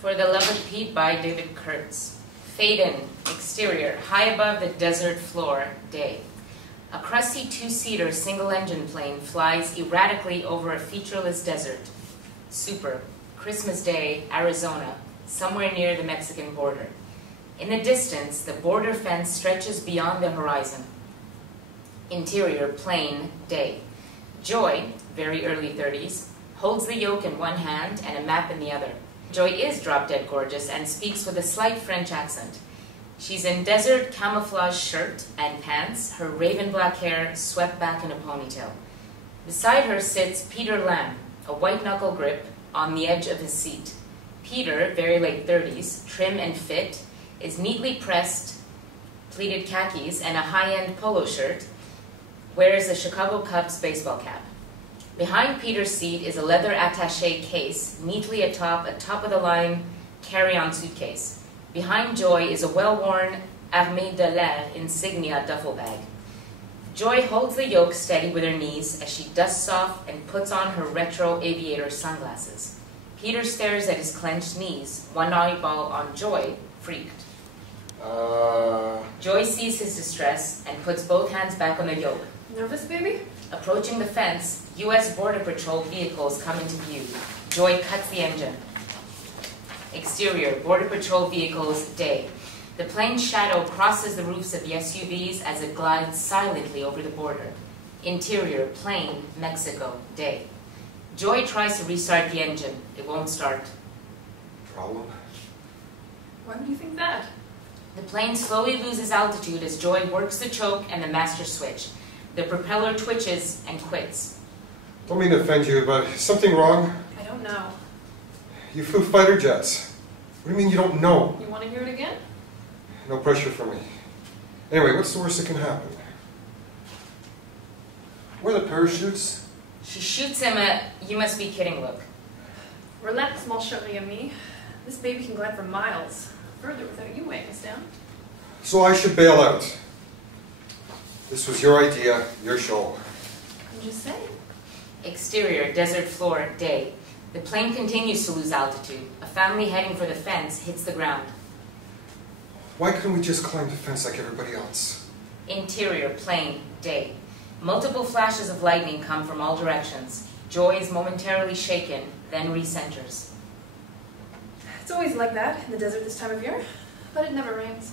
For the Love of Pete by David Kurtz. Fade in, exterior, high above the desert floor, day. A crusty two-seater single-engine plane flies erratically over a featureless desert. Super, Christmas Day, Arizona, somewhere near the Mexican border. In the distance, the border fence stretches beyond the horizon. Interior, plain, day. Joy, very early 30s, holds the yoke in one hand and a map in the other. Joy is drop-dead gorgeous and speaks with a slight French accent. She's in desert camouflage shirt and pants, her raven black hair swept back in a ponytail. Beside her sits Peter Lamb, a white-knuckle grip, on the edge of his seat. Peter, very late 30s, trim and fit, is neatly pressed pleated khakis and a high-end polo shirt, wears a Chicago Cubs baseball cap. Behind Peter's seat is a leather attaché case, neatly atop a top-of-the-line carry-on suitcase. Behind Joy is a well-worn Armée de l'Air insignia duffel bag. Joy holds the yoke steady with her knees as she dusts off and puts on her retro aviator sunglasses. Peter stares at his clenched knees, one eyeball on Joy, freaked. Joy sees his distress and puts both hands back on the yoke. Nervous, baby? Approaching the fence, U.S. Border Patrol vehicles come into view. Joy cuts the engine. Exterior, Border Patrol vehicles, day. The plane's shadow crosses the roofs of the SUVs as it glides silently over the border. Interior, plane, Mexico, day. Joy tries to restart the engine. It won't start. Problem? Why would you think that? The plane slowly loses altitude as Joy works the choke and the master switch. The propeller twitches and quits. Don't mean to offend you, but is something wrong? I don't know. You flew fighter jets. What do you mean you don't know? You want to hear it again? No pressure from me. Anyway, what's the worst that can happen? Where are the parachutes? She shoots him a "you must be kidding" look. Relax, mon chéri ami. This baby can glide for miles. Further without you weighing us down. So I should bail out. This was your idea, your show. I'm just saying. Exterior, desert floor, day. The plane continues to lose altitude. A family heading for the fence hits the ground. Why couldn't we just climb the fence like everybody else? Interior, plane, day. Multiple flashes of lightning come from all directions. Joy is momentarily shaken, then recenters. It's always like that in the desert this time of year, but it never rains.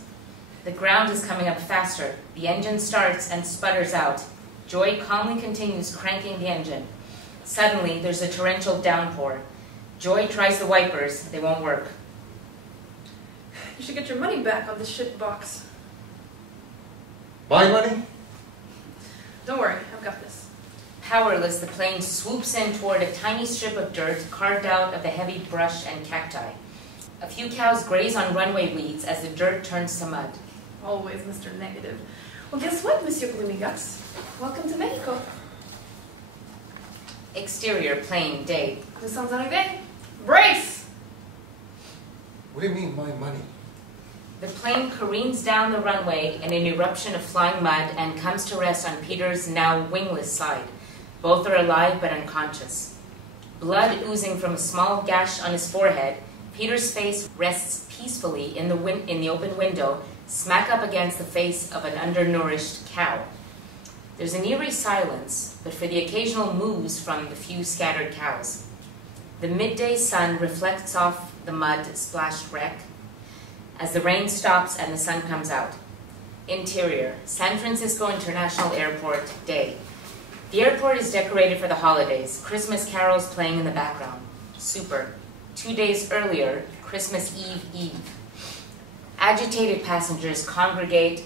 The ground is coming up faster. The engine starts and sputters out. Joy calmly continues cranking the engine. Suddenly, there's a torrential downpour. Joy tries the wipers. They won't work. You should get your money back on this shit box. My money? Don't worry, I've got this. Powerless, the plane swoops in toward a tiny strip of dirt carved out of the heavy brush and cacti. A few cows graze on runway weeds as the dirt turns to mud. Always Mr. Negative. Well, guess what, Monsieur Gloomy-Guts? Welcome to Mexico. Exterior, plane, day. Nous sommes arrivés. Brace! What do you mean, my money? The plane careens down the runway in an eruption of flying mud and comes to rest on Peter's now wingless side. Both are alive but unconscious. Blood oozing from a small gash on his forehead, Peter's face rests peacefully in the open window, smack up against the face of an undernourished cow. There's an eerie silence, but for the occasional moos from the few scattered cows. The midday sun reflects off the mud-splashed wreck as the rain stops and the sun comes out. Interior, San Francisco International Airport, day. The airport is decorated for the holidays, Christmas carols playing in the background. Super. 2 days earlier, Christmas Eve. Agitated passengers congregate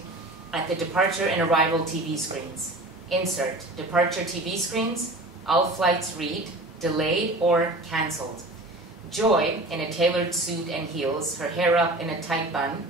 at the departure and arrival TV screens. Insert, departure TV screens, all flights read, delayed or cancelled. Joy, in a tailored suit and heels, her hair up in a tight bun,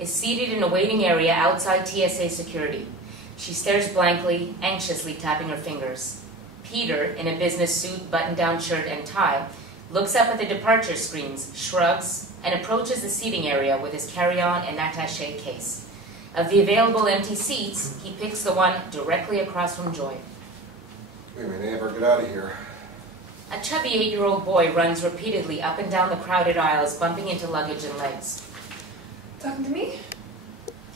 is seated in a waiting area outside TSA security. She stares blankly, anxiously tapping her fingers. Peter, in a business suit, button-down shirt and tie, looks up at the departure screens, shrugs, and approaches the seating area with his carry-on and attaché case. Of the available empty seats, he picks the one directly across from Joy. We may never get out of here. A chubby 8-year-old boy runs repeatedly up and down the crowded aisles, bumping into luggage and legs. Talking to me?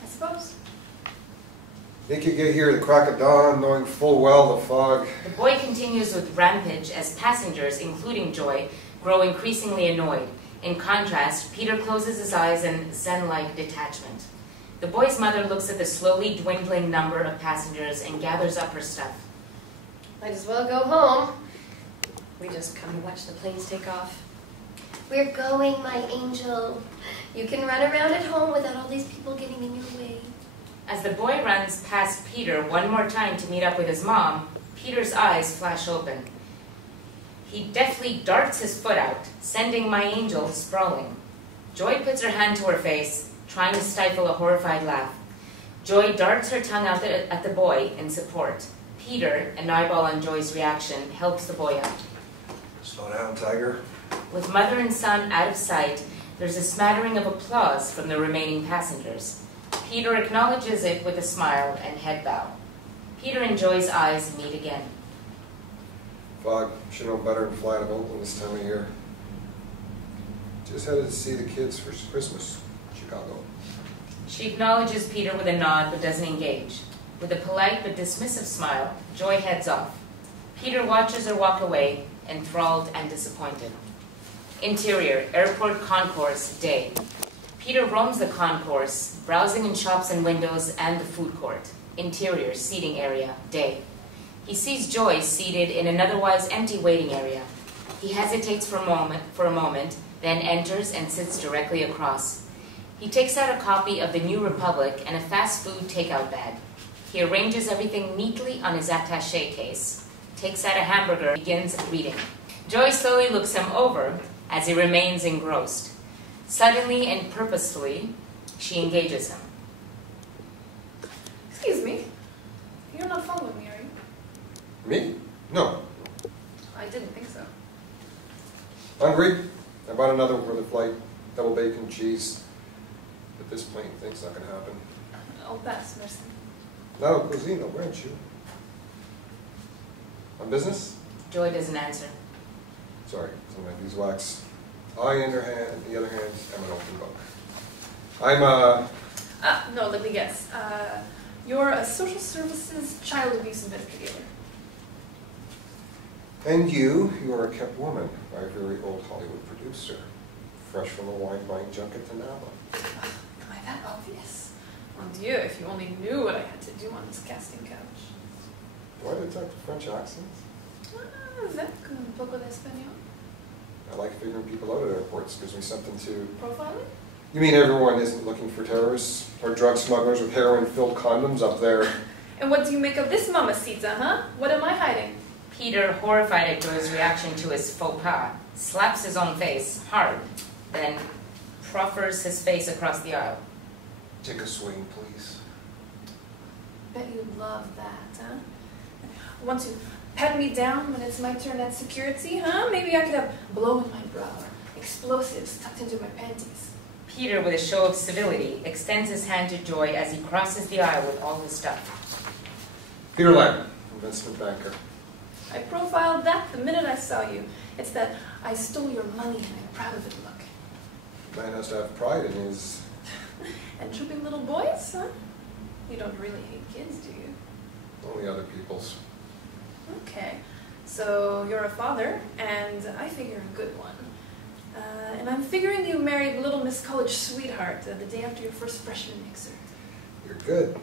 I suppose. Think you get here at the crack of dawn, knowing full well the fog. The boy continues with rampage as passengers, including Joy, grow increasingly annoyed. In contrast, Peter closes his eyes in zen-like detachment. The boy's mother looks at the slowly dwindling number of passengers and gathers up her stuff. Might as well go home. We just come to watch the planes take off. We're going, my angel. You can run around at home without all these people getting in your way. As the boy runs past Peter one more time to meet up with his mom, Peter's eyes flash open. He deftly darts his foot out, sending my angel sprawling. Joy puts her hand to her face, trying to stifle a horrified laugh. Joy darts her tongue out at the boy in support. Peter, an eyeball on Joy's reaction, helps the boy out. Slow down, Tiger. With mother and son out of sight, there's a smattering of applause from the remaining passengers. Peter acknowledges it with a smile and head bow. Peter and Joy's eyes meet again. Fog, should know better than flying a boat this time of year. Just headed to see the kids for Christmas, Chicago. She acknowledges Peter with a nod but doesn't engage. With a polite but dismissive smile, Joy heads off. Peter watches her walk away, enthralled and disappointed. Interior, airport concourse, day. Peter roams the concourse, browsing in shops and windows and the food court. Interior, seating area, day. He sees Joy seated in an otherwise empty waiting area. He hesitates for a moment, then enters and sits directly across. He takes out a copy of the New Republic and a fast food takeout bag. He arranges everything neatly on his attaché case, takes out a hamburger, begins reading. Joy slowly looks him over as he remains engrossed. Suddenly and purposefully, she engages him. Excuse me. You're not following me, are you? Me? No. I didn't think so. Hungry? I bought another for the flight. Double bacon, cheese. But this plane thing's not going to happen. I'll pass, merci. Not a cuisine, weren't you? On business? Joy doesn't answer. Sorry, some of my beeswax. I, in her hand, in the other hand, am an open book. I'm No, let me guess. You're a social services child abuse investigator. And you are a kept woman by a very old Hollywood producer, fresh from a wine buying junket to Napa. Am I that obvious? Mon Dieu, if you only knew what I had to do on this casting couch. Why do they talk to French accents? Vec, un poco de español. I like figuring people out at airports. Gives me something to... Profiling? You mean everyone isn't looking for terrorists or drug smugglers with heroin-filled condoms up there? And what do you make of this mamacita, huh? What am I hiding? Peter, horrified at Joy's reaction to his faux pas, slaps his own face hard, then proffers his face across the aisle. Take a swing, please. Bet you love that, huh? Want to pat me down when it's my turn at security, huh? Maybe I could have blow in my bra or explosives tucked into my panties. Peter, with a show of civility, extends his hand to Joy as he crosses the aisle with all his stuff. Peter Lamb, investment banker. I profiled that the minute I saw you. It's that I stole your money and I'm proud of it look. Man has to have pride in his... And tripping little boys, huh? You don't really hate kids, do you? Only other people's. Okay, so you're a father, and I figure a good one. And I'm figuring you married little Miss College sweetheart the day after your first freshman mixer. You're good.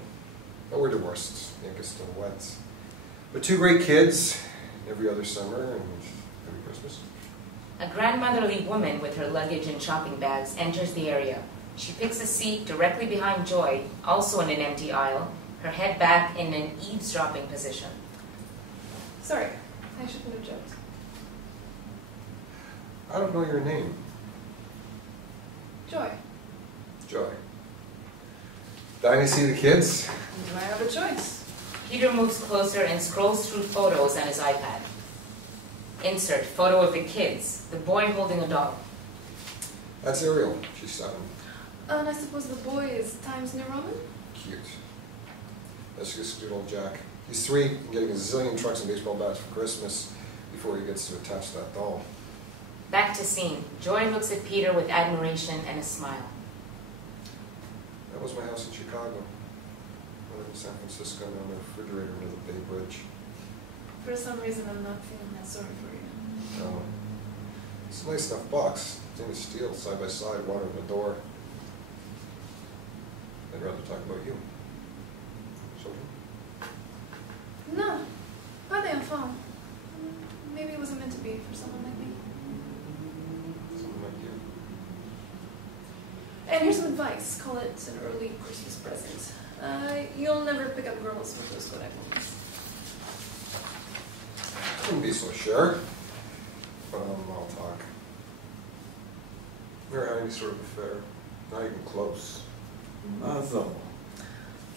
But we're divorced. Ink is still wet. But 2 great kids, every other summer and every Christmas. A grandmotherly woman with her luggage and shopping bags enters the area. She picks a seat directly behind Joy, also in an empty aisle, her head back in an eavesdropping position. Sorry, I shouldn't have joked. I don't know your name. Joy. Joy. Dying to see the kids? Do I have a choice? Peter moves closer and scrolls through photos on his iPad. Insert, photo of the kids, the boy holding a doll. That's Ariel. She's 7. And I suppose the boy is Times New Roman? Cute. That's just good old Jack. He's 3 and getting a zillion trucks and baseball bats for Christmas. before he gets to attach that doll. Back to scene. Joy looks at Peter with admiration and a smile. That was my house in Chicago. I lived in San Francisco, now I'm a refrigerator near the Bay Bridge. For some reason, I'm not feeling that sorry for you. No. It's a nice enough box. Stainless steel, side by side, water in the door. I'd rather talk about you. Something? No. Pas d'enfant. Maybe it wasn't meant to be for someone like me. Someone like you. And here's some advice. Call it an early Christmas present. You'll never pick up girls with those Kodak moments. Wouldn't be so sure. But I'll talk. Never had any sort of affair. Not even close. Mazel.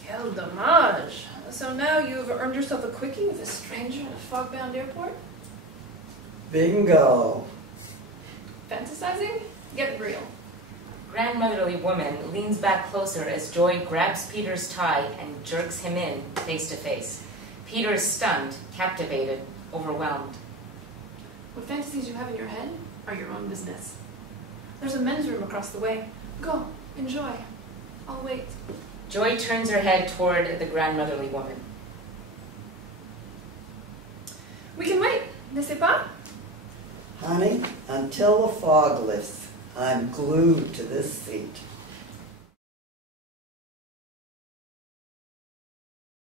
Quel dommage. So now you've earned yourself a quickie with a stranger at a fog-bound airport? Bingo. Fantasizing? Get real. Grandmotherly woman leans back closer as Joy grabs Peter's tie and jerks him in face to face. Peter is stunned, captivated, overwhelmed. What fantasies you have in your head are your own business. There's a men's room across the way. Go, enjoy. I'll wait. Joy turns her head toward the grandmotherly woman. We can wait, n'est-ce pas? Honey, until the fog lifts, I'm glued to this seat.